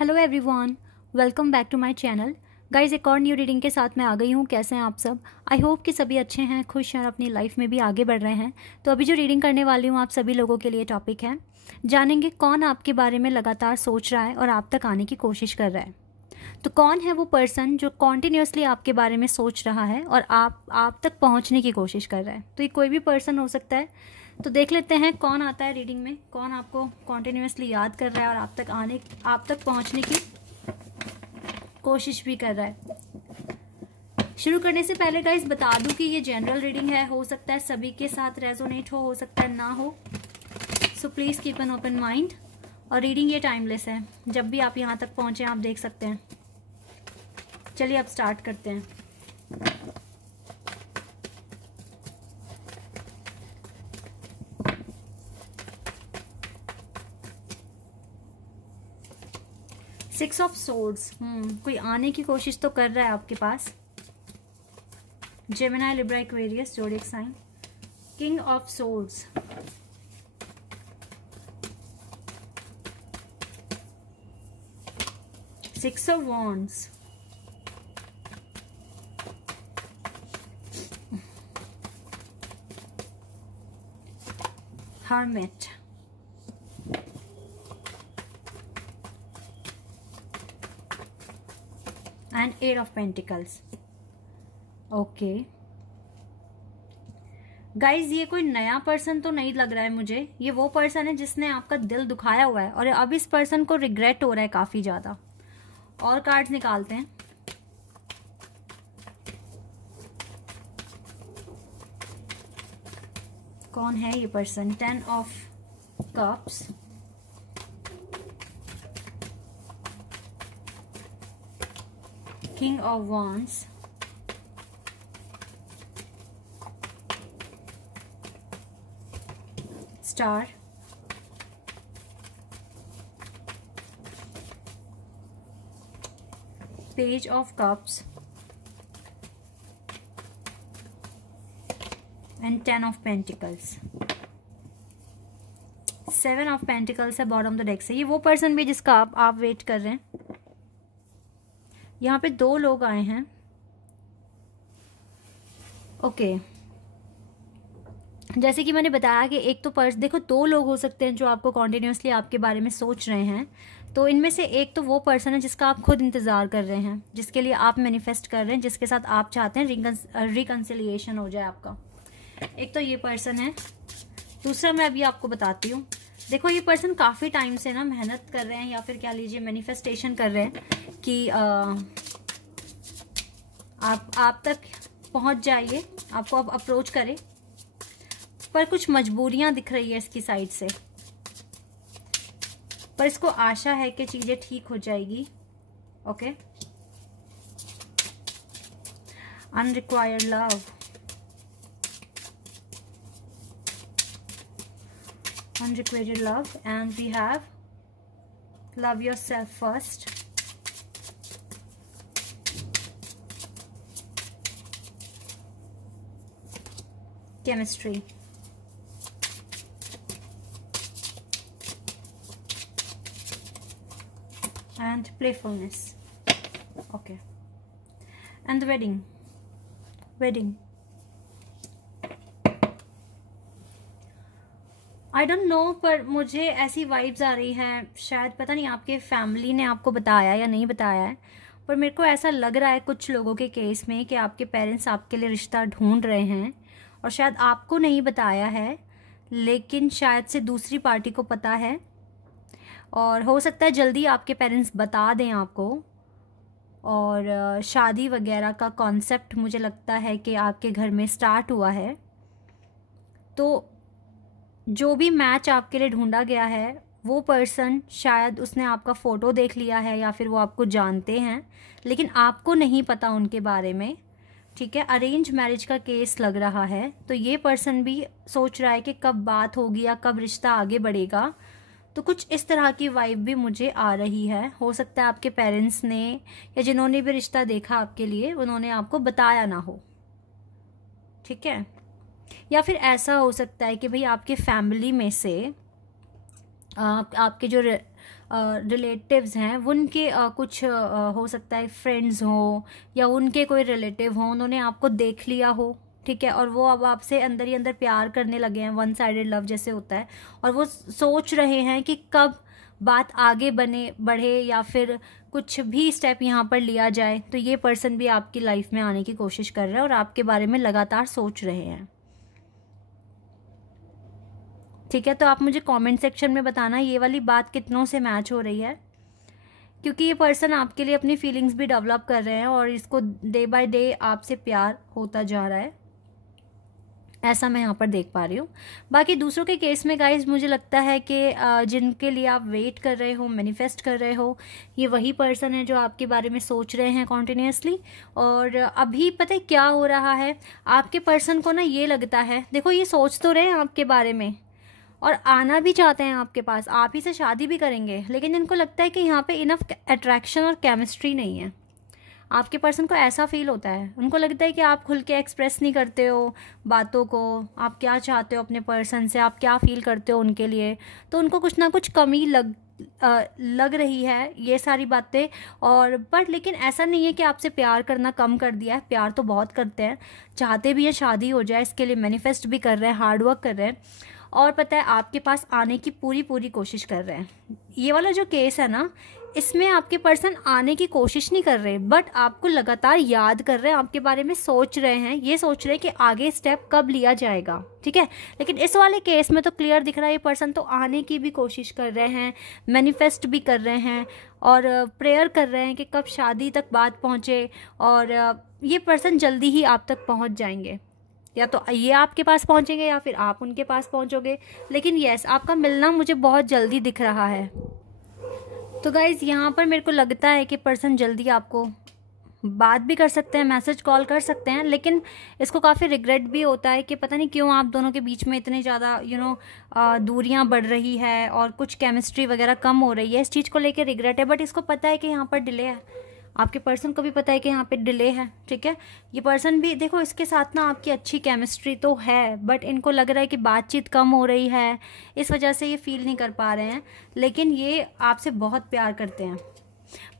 Hello everyone, welcome back to my channel. Guys, एक और new reading के साथ मैं आ गई हूँ। कैसे हैं आप सब? आई होप कि सभी अच्छे हैं, खुश हैं और अपनी लाइफ में भी आगे बढ़ रहे हैं। तो अभी जो रीडिंग करने वाली हूँ आप सभी लोगों के लिए टॉपिक है, जानेंगे कौन आपके बारे में लगातार सोच रहा है और आप तक आने की कोशिश कर रहा है। तो कौन है वो पर्सन जो कॉन्टिन्यूसली आपके बारे में सोच रहा है और आप तक पहुँचने की कोशिश कर रहा है। तो ये कोई भी पर्सन हो सकता है। तो देख लेते हैं कौन आता है रीडिंग में, कौन आपको कॉन्टिन्यूसली याद कर रहा है और आप तक पहुंचने की कोशिश भी कर रहा है। शुरू करने से पहले गाइस बता दूं कि ये जनरल रीडिंग है, हो सकता है सभी के साथ रेजोनेट हो सकता है ना हो। So please keep an open mind. और रीडिंग ये टाइमलेस है, जब भी आप यहाँ तक पहुंचे आप देख सकते हैं। चलिए अब स्टार्ट करते हैं। सिक्स ऑफ सोर्ड्स, कोई आने की कोशिश तो कर रहा है आपके पास। Gemini, Libra, Aquarius, zodiac sign. King of swords, six of wands, hermit, and eight of pentacles. Okay guys, ये कोई नया पर्सन तो नहीं लग रहा है मुझे। ये वो पर्सन है जिसने आपका दिल दुखाया हुआ है और अब इस पर्सन को रिग्रेट हो रहा है काफी ज्यादा। और कार्ड्स निकालते हैं। कौन है ये person? 10 of cups, King of Wands, Star, Page of Cups, and 10 of Pentacles. 7 of Pentacles है बॉटम द डेक से। ये वो पर्सन भी जिसका आप वेट कर रहे हैं। यहाँ पे दो लोग आए हैं। ओके जैसे कि मैंने बताया कि एक तो देखो दो लोग हो सकते हैं जो आपको कॉन्टिन्यूसली आपके बारे में सोच रहे हैं। तो इनमें से एक तो वो पर्सन है जिसका आप खुद इंतजार कर रहे हैं, जिसके लिए आप मैनिफेस्ट कर रहे हैं, जिसके साथ आप चाहते हैं रिकंसिलिएशन हो जाए आपका। एक तो ये पर्सन है। दूसरा मैं अभी आपको बताती हूँ। देखो ये पर्सन काफी टाइम से ना मेहनत कर रहे हैं, या फिर क्या लीजिए मैनिफेस्टेशन कर रहे हैं कि आप तक पहुंच जाइए, आपको अब अप्रोच करे, पर कुछ मजबूरियां दिख रही है इसकी साइड से। पर इसको आशा है कि चीजें ठीक हो जाएगी। Okay, unrequited love, unrequited love, and we have love yourself first, chemistry, and playfulness. Okay, and the wedding. I don't know, पर मुझे ऐसी वाइब्स आ रही हैं, शायद पता नहीं आपके फैमिली ने आपको बताया या नहीं बताया है, पर मेरे को ऐसा लग रहा है कुछ लोगों के केस में कि आपके पेरेंट्स आपके लिए रिश्ता ढूंढ रहे हैं और शायद आपको नहीं बताया है, लेकिन शायद से दूसरी पार्टी को पता है। और हो सकता है जल्दी आपके पेरेंट्स बता दें आपको। और शादी वगैरह का कॉन्सेप्ट मुझे लगता है कि आपके घर में स्टार्ट हुआ है। तो जो भी मैच आपके लिए ढूंढा गया है, वो पर्सन शायद उसने आपका फ़ोटो देख लिया है या फिर वो आपको जानते हैं, लेकिन आपको नहीं पता उनके बारे में। ठीक है, अरेंज मैरिज का केस लग रहा है। तो ये पर्सन भी सोच रहा है कि कब बात होगी या कब रिश्ता आगे बढ़ेगा। तो कुछ इस तरह की वाइब भी मुझे आ रही है। हो सकता है आपके पेरेंट्स ने या जिन्होंने भी रिश्ता देखा आपके लिए, उन्होंने आपको बताया ना हो। ठीक है, या फिर ऐसा हो सकता है कि भाई आपके फैमिली में से आपके जो रिलेटिव्स हैं उनके कुछ हो सकता है फ्रेंड्स हो या उनके कोई रिलेटिव हो, उन्होंने आपको देख लिया हो, ठीक है, और वो अब आपसे अंदर ही अंदर प्यार करने लगे हैं, वन साइडेड लव जैसे होता है, और वो सोच रहे हैं कि कब बात आगे बढ़े या फिर कुछ भी स्टेप यहाँ पर लिया जाए। तो ये पर्सन भी आपकी लाइफ में आने की कोशिश कर रहा है और आपके बारे में लगातार सोच रहे हैं, ठीक है। तो आप मुझे कमेंट सेक्शन में बताना ये वाली बात कितनों से मैच हो रही है, क्योंकि ये पर्सन आपके लिए अपनी फीलिंग्स भी डेवलप कर रहे हैं और इसको डे बाय डे आपसे प्यार होता जा रहा है, ऐसा मैं यहाँ पर देख पा रही हूँ। बाकी दूसरों के केस में गाइज मुझे लगता है कि जिनके लिए आप वेट कर रहे हो, मैनिफेस्ट कर रहे हो, ये वही पर्सन है जो आपके बारे में सोच रहे हैं कॉन्टिन्यूसली। और अभी पता है क्या हो रहा है, आपके पर्सन को ना ये लगता है, देखो ये सोच तो रहे हैं आपके बारे में और आना भी चाहते हैं आपके पास, आप ही से शादी भी करेंगे, लेकिन इनको लगता है कि यहाँ पे इनफ अट्रैक्शन और केमिस्ट्री नहीं है। आपके पर्सन को ऐसा फील होता है, उनको लगता है कि आप खुल के एक्सप्रेस नहीं करते हो बातों को, आप क्या चाहते हो अपने पर्सन से, आप क्या फील करते हो उनके लिए, तो उनको कुछ ना कुछ कमी लग रही है ये सारी बातें। और बट लेकिन ऐसा नहीं है कि आपसे प्यार करना कम कर दिया है, प्यार तो बहुत करते हैं, चाहते भी हैं शादी हो जाए, इसके लिए मैनिफेस्ट भी कर रहे हैं, हार्ड वर्क कर रहे हैं, और पता है आपके पास आने की पूरी कोशिश कर रहे हैं। ये वाला जो केस है ना, इसमें आपके पर्सन आने की कोशिश नहीं कर रहे, बट आपको लगातार याद कर रहे हैं, आपके बारे में सोच रहे हैं, ये सोच रहे हैं कि आगे स्टेप कब लिया जाएगा, ठीक है। लेकिन इस वाले केस में तो क्लियर दिख रहा है ये पर्सन तो आने की भी कोशिश कर रहे हैं, मैनिफेस्ट भी कर रहे हैं और प्रेयर कर रहे हैं कि कब शादी तक बात पहुँचे, और ये पर्सन जल्दी ही आप तक पहुँच जाएंगे, या तो ये आपके पास पहुँचेंगे या फिर आप उनके पास पहुँचोगे। लेकिन यस, आपका मिलना मुझे बहुत जल्दी दिख रहा है। तो गाइज़ यहाँ पर मेरे को लगता है कि पर्सन जल्दी आपको बात भी कर सकते हैं, मैसेज कॉल कर सकते हैं, लेकिन इसको काफ़ी रिग्रेट भी होता है कि पता नहीं क्यों आप दोनों के बीच में इतने ज़्यादा दूरियां बढ़ रही है और कुछ केमिस्ट्री वगैरह कम हो रही है, इस चीज़ को लेकर रिग्रेट है। बट इसको पता है कि यहाँ पर डिले है, आपके पर्सन को भी पता है कि यहाँ पे डिले है, ठीक है। ये पर्सन भी देखो, इसके साथ ना आपकी अच्छी केमिस्ट्री तो है, बट इनको लग रहा है कि बातचीत कम हो रही है, इस वजह से ये फील नहीं कर पा रहे हैं। लेकिन ये आपसे बहुत प्यार करते हैं,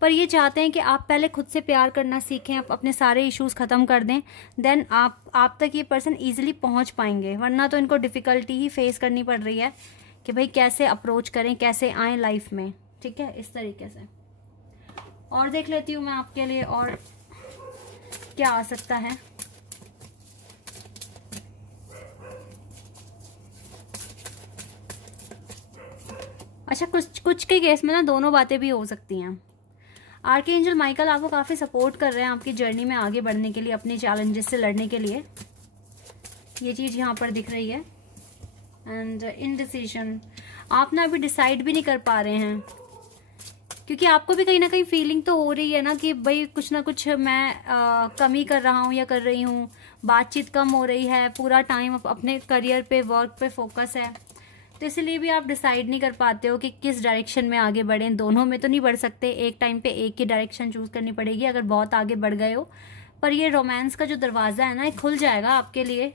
पर ये चाहते हैं कि आप पहले खुद से प्यार करना सीखें, आप अपने सारे इश्यूज ख़त्म कर दें, देन आप तक ये पर्सन ईजिली पहुँच पाएंगे। वरना तो इनको डिफ़िकल्टी ही फेस करनी पड़ रही है कि भाई कैसे अप्रोच करें, कैसे आएँ लाइफ में, ठीक है, इस तरीके से। और देख लेती हूँ मैं आपके लिए और क्या आ सकता है। अच्छा, कुछ के केस में ना दोनों बातें भी हो सकती हैं। आर्कएंजल माइकल आपको काफ़ी सपोर्ट कर रहे हैं आपकी जर्नी में आगे बढ़ने के लिए, अपने चैलेंजेस से लड़ने के लिए, ये चीज़ यहाँ पर दिख रही है। एंड इनडिसीजन, आप ना अभी डिसाइड भी नहीं कर पा रहे हैं, क्योंकि आपको भी कहीं ना कहीं फीलिंग तो हो रही है ना कि भाई कुछ ना कुछ मैं कमी कर रहा हूँ या कर रही हूँ, बातचीत कम हो रही है, पूरा टाइम अपने करियर पे, वर्क पे फोकस है, तो इसलिए भी आप डिसाइड नहीं कर पाते हो कि किस डायरेक्शन में आगे बढ़ें। दोनों में तो नहीं बढ़ सकते, एक टाइम पे एक ही डायरेक्शन चूज करनी पड़ेगी अगर बहुत आगे बढ़ गए हो। पर ये रोमांस का जो दरवाज़ा है ना, ये खुल जाएगा आपके लिए,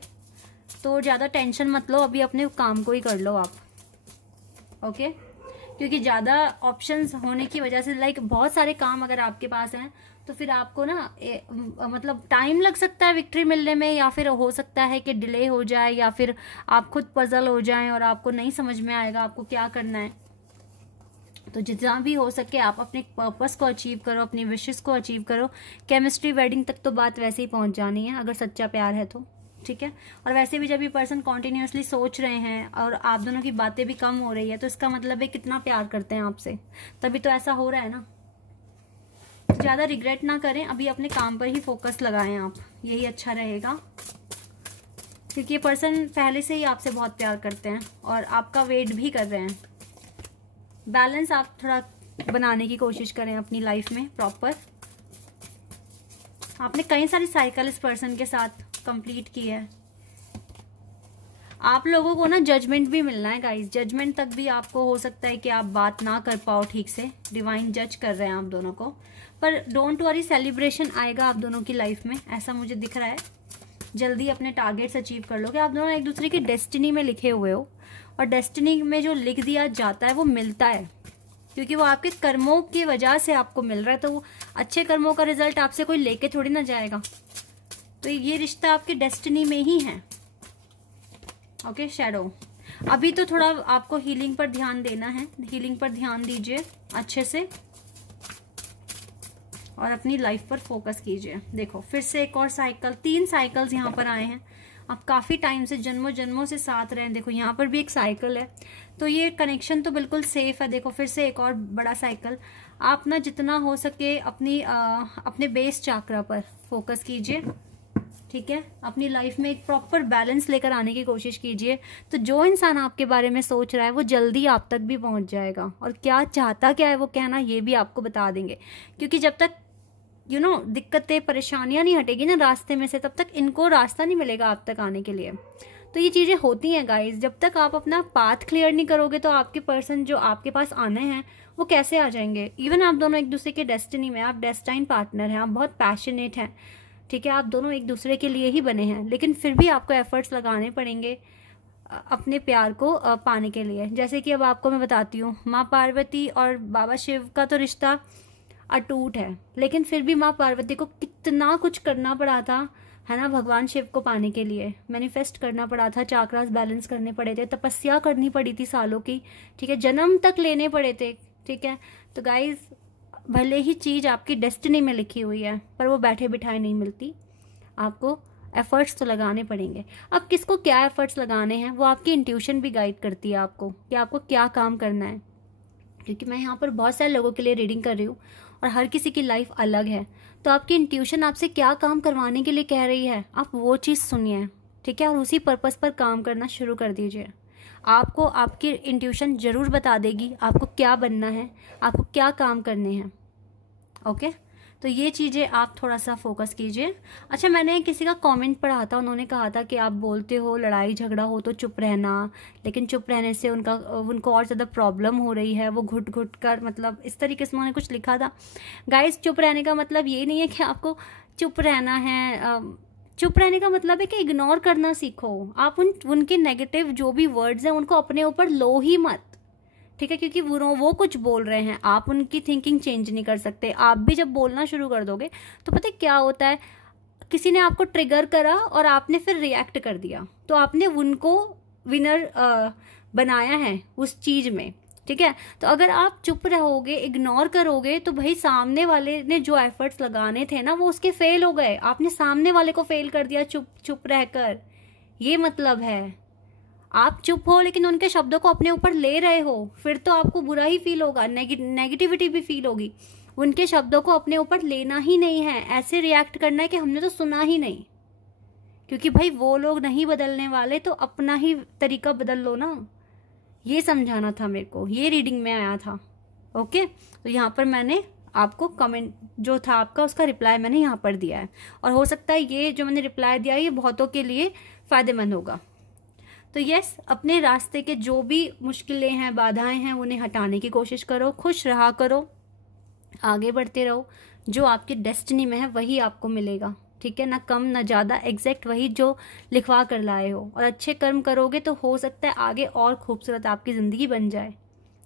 तो ज़्यादा टेंशन मत लो, अभी अपने काम को ही कर लो आप, ओके। क्योंकि ज़्यादा ऑप्शंस होने की वजह से, लाइक बहुत सारे काम अगर आपके पास हैं, तो फिर आपको ना मतलब टाइम लग सकता है विक्ट्री मिलने में, या फिर हो सकता है कि डिले हो जाए, या फिर आप खुद पजल हो जाएं और आपको नहीं समझ में आएगा आपको क्या करना है। तो जितना भी हो सके आप अपने पर्पस को अचीव करो, अपनी विशेस को अचीव करो। केमिस्ट्री वेडिंग तक तो बात वैसे ही पहुंच जानी है अगर सच्चा प्यार है तो, ठीक है। और वैसे भी जब ये पर्सन कॉन्टिन्यूसली सोच रहे हैं और आप दोनों की बातें भी कम हो रही है, तो इसका मतलब है कितना प्यार करते हैं आपसे, तभी तो ऐसा हो रहा है ना। ज़्यादा रिग्रेट ना करें, अभी अपने काम पर ही फोकस लगाएं आप, यही अच्छा रहेगा, क्योंकि ये पर्सन पहले से ही आपसे बहुत प्यार करते हैं और आपका वेट भी कर रहे हैं। बैलेंस आप थोड़ा बनाने की कोशिश करें अपनी लाइफ में प्रॉपर। आपने कई सारी साइकिल इस पर्सन के साथ कंप्लीट की है। आप लोगों को ना जजमेंट भी मिलना है गाइस, जजमेंट तक भी आपको हो सकता है कि आप बात ना कर पाओ ठीक से, डिवाइन जज कर रहे हैं आप दोनों को, पर डोंट वरी, सेलिब्रेशन आएगा आप दोनों की लाइफ में, ऐसा मुझे दिख रहा है। जल्दी अपने टारगेट्स अचीव कर लोगे। आप दोनों एक दूसरे की डेस्टिनी में लिखे हुए हो, और डेस्टिनी में जो लिख दिया जाता है वो मिलता है, क्योंकि वो आपके कर्मों की वजह से आपको मिल रहा है। तो वो अच्छे कर्मों का रिजल्ट आपसे कोई लेके थोड़ी ना जाएगा। तो ये रिश्ता आपकी डेस्टिनी में ही है। ओके शैडो, अभी तो थोड़ा आपको हीलिंग पर ध्यान देना है, हीलिंग पर ध्यान दीजिए अच्छे से, और अपनी लाइफ पर फोकस कीजिए। देखो फिर से एक और साइकिल, 3 साइकिल्स यहाँ पर आए हैं। आप काफी टाइम से, जन्मों जन्मों से साथ रहे। देखो यहाँ पर भी एक साइकिल है, तो ये कनेक्शन तो बिल्कुल सेफ है। देखो फिर से एक और बड़ा साइकिल। आप ना जितना हो सके अपने बेस चाक्रा पर फोकस कीजिए, ठीक है। अपनी लाइफ में एक प्रॉपर बैलेंस लेकर आने की कोशिश कीजिए। तो जो इंसान आपके बारे में सोच रहा है वो जल्दी आप तक भी पहुंच जाएगा, और क्या चाहता क्या है वो कहना ये भी आपको बता देंगे। क्योंकि जब तक दिक्कतें परेशानियां नहीं हटेगी ना रास्ते में से, तब तक इनको रास्ता नहीं मिलेगा आप तक आने के लिए। तो ये चीजें होती हैं गाइस, जब तक आप अपना पाथ क्लियर नहीं करोगे तो आपके पर्सन जो आपके पास आने हैं वो कैसे आ जाएंगे। इवन आप दोनों एक दूसरे के डेस्टिनी में, आप डेस्टाइन पार्टनर हैं, आप बहुत पैशनेट हैं, ठीक है। आप दोनों एक दूसरे के लिए ही बने हैं, लेकिन फिर भी आपको एफर्ट्स लगाने पड़ेंगे अपने प्यार को पाने के लिए। जैसे कि अब आपको मैं बताती हूँ, माँ पार्वती और बाबा शिव का तो रिश्ता अटूट है, लेकिन फिर भी माँ पार्वती को कितना कुछ करना पड़ा था, है ना, भगवान शिव को पाने के लिए। मैनिफेस्ट करना पड़ा था, चाक्रास बैलेंस करने पड़े थे, तपस्या करनी पड़ी थी सालों की, ठीक है, जन्म तक लेने पड़े थे, ठीक है। तो गाइज भले ही चीज़ आपकी डेस्टिनी में लिखी हुई है, पर वो बैठे बिठाए नहीं मिलती, आपको एफर्ट्स तो लगाने पड़ेंगे। अब किसको क्या एफर्ट्स लगाने हैं वो आपकी इंट्यूशन भी गाइड करती है आपको, कि आपको क्या काम करना है। क्योंकि मैं यहाँ पर बहुत सारे लोगों के लिए रीडिंग कर रही हूँ, और हर किसी की लाइफ अलग है। तो आपकी इंट्यूशन आपसे क्या काम करवाने के लिए कह रही है, आप वो चीज़ सुनिए, ठीक है, और उसी पर्पस पर काम करना शुरू कर दीजिए। आपको आपकी इंट्यूशन जरूर बता देगी आपको क्या बनना है, आपको क्या काम करने हैं। ओके, तो ये चीज़ें आप थोड़ा सा फोकस कीजिए। अच्छा, मैंने किसी का कमेंट पढ़ा था, उन्होंने कहा था कि आप बोलते हो लड़ाई झगड़ा हो तो चुप रहना, लेकिन चुप रहने से उनको और ज़्यादा प्रॉब्लम हो रही है, वो घुट घुट कर, मतलब इस तरीके से उन्होंने कुछ लिखा था। गाइस, चुप रहने का मतलब ये नहीं है कि आपको चुप रहना है। चुप रहने का मतलब है कि इग्नोर करना सीखो। आप उनके नेगेटिव जो भी वर्ड्स हैं उनको अपने ऊपर लो ही मत, ठीक है, क्योंकि वो कुछ बोल रहे हैं, आप उनकी थिंकिंग चेंज नहीं कर सकते। आप भी जब बोलना शुरू कर दोगे तो पता है क्या होता है, किसी ने आपको ट्रिगर करा और आपने फिर रिएक्ट कर दिया, तो आपने उनको विनर बनाया है उस चीज में, ठीक है। तो अगर आप चुप रहोगे, इग्नोर करोगे, तो भाई सामने वाले ने जो एफर्ट्स लगाने थे ना वो उसके फेल हो गए। आपने सामने वाले को फेल कर दिया चुप चुप रहकर। ये मतलब है, आप चुप हो लेकिन उनके शब्दों को अपने ऊपर ले रहे हो, फिर तो आपको बुरा ही फील होगा, नेगेटिविटी भी फील होगी। उनके शब्दों को अपने ऊपर लेना ही नहीं है, ऐसे रिएक्ट करना है कि हमने तो सुना ही नहीं। क्योंकि भाई वो लोग नहीं बदलने वाले, तो अपना ही तरीका बदल लो ना। ये समझाना था मेरे को, ये रीडिंग में आया था। ओके, तो यहाँ पर मैंने आपको कमेंट जो था आपका, उसका रिप्लाई मैंने यहाँ पर दिया है, और हो सकता है ये जो मैंने रिप्लाई दिया है ये बहुतों के लिए फायदेमंद होगा। तो यस, अपने रास्ते के जो भी मुश्किलें हैं, बाधाएं हैं, उन्हें हटाने की कोशिश करो, खुश रहा करो, आगे बढ़ते रहो। जो आपकी डेस्टिनी में है वही आपको मिलेगा, ठीक है, ना कम ना ज़्यादा, एग्जैक्ट वही जो लिखवा कर लाए हो। और अच्छे कर्म करोगे तो हो सकता है आगे और खूबसूरत आपकी ज़िंदगी बन जाए।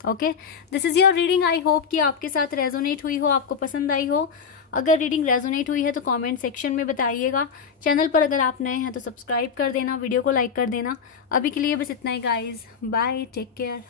Okay, this is your reading. I hope कि आपके साथ रेजोनेट हुई हो, आपको पसंद आई हो। अगर रीडिंग रेजोनेट हुई है तो कमेंट सेक्शन में बताइएगा। चैनल पर अगर आप नए हैं तो सब्सक्राइब कर देना, वीडियो को लाइक कर देना। अभी के लिए बस इतना ही गाइज, बाय, टेक केयर।